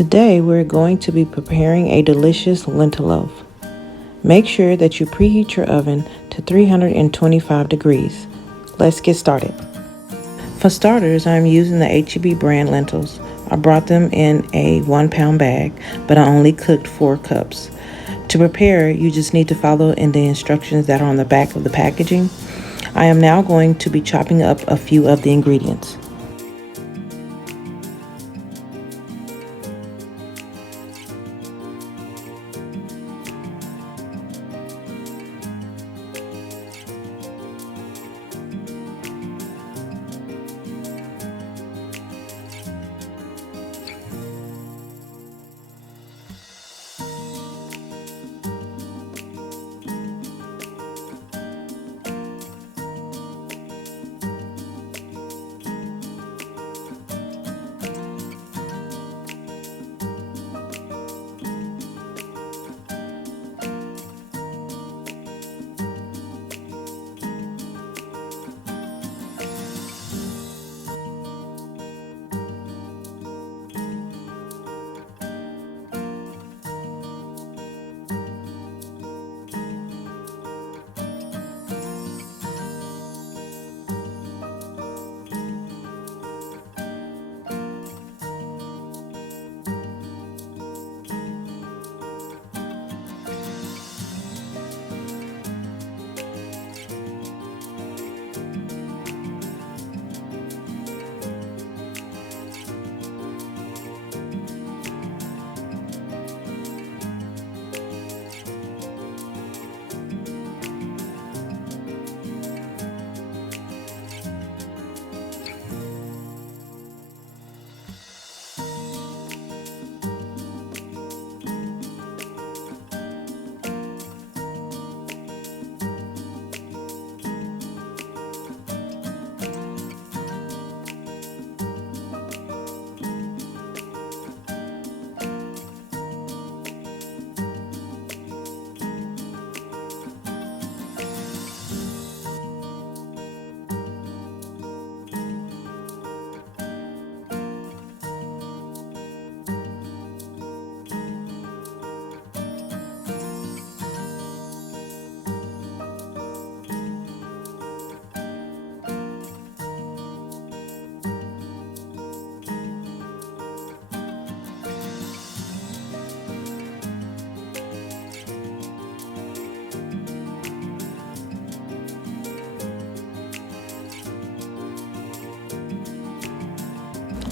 Today we're going to be preparing a delicious lentil loaf. Make sure that you preheat your oven to 325 degrees. Let's get started. For starters, I'm using the HEB brand lentils. I brought them in a 1-pound bag, but I only cooked 4 cups. To prepare, you just need to follow in the instructions that are on the back of the packaging. I am now going to be chopping up a few of the ingredients.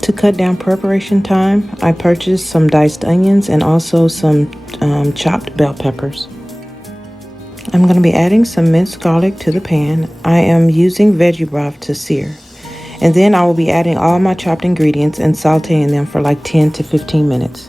To cut down preparation time, I purchased some diced onions and also some chopped bell peppers. I'm going to be adding some minced garlic to the pan. I am using veggie broth to sear. And then I will be adding all my chopped ingredients and sauteing them for like 10 to 15 minutes.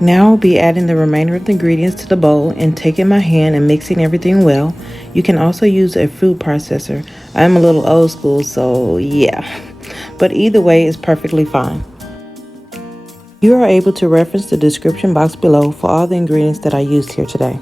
Now I'll be adding the remainder of the ingredients to the bowl and taking my hand and mixing everything well. You can also use a food processor. I'm a little old school, so yeah. But either way is perfectly fine. You are able to reference the description box below for all the ingredients that I used here today.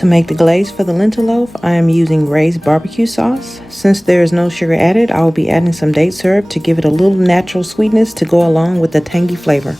To make the glaze for the lentil loaf, I am using raised barbecue sauce. Since there is no sugar added, I will be adding some date syrup to give it a little natural sweetness to go along with the tangy flavor.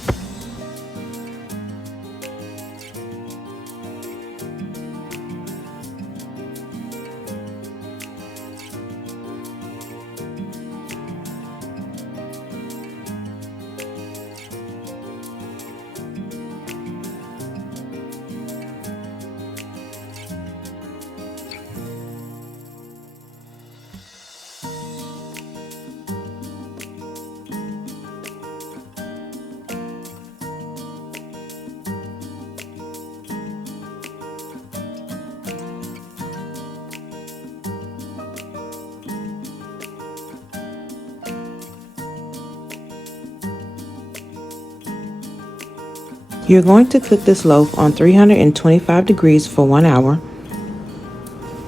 You're going to cook this loaf on 325 degrees for 1 hour.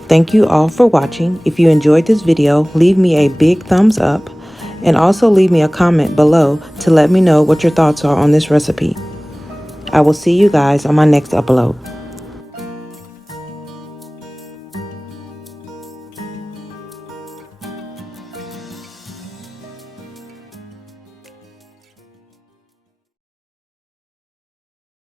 Thank you all for watching. If you enjoyed this video, leave me a big thumbs up and also leave me a comment below to let me know what your thoughts are on this recipe. I will see you guys on my next upload.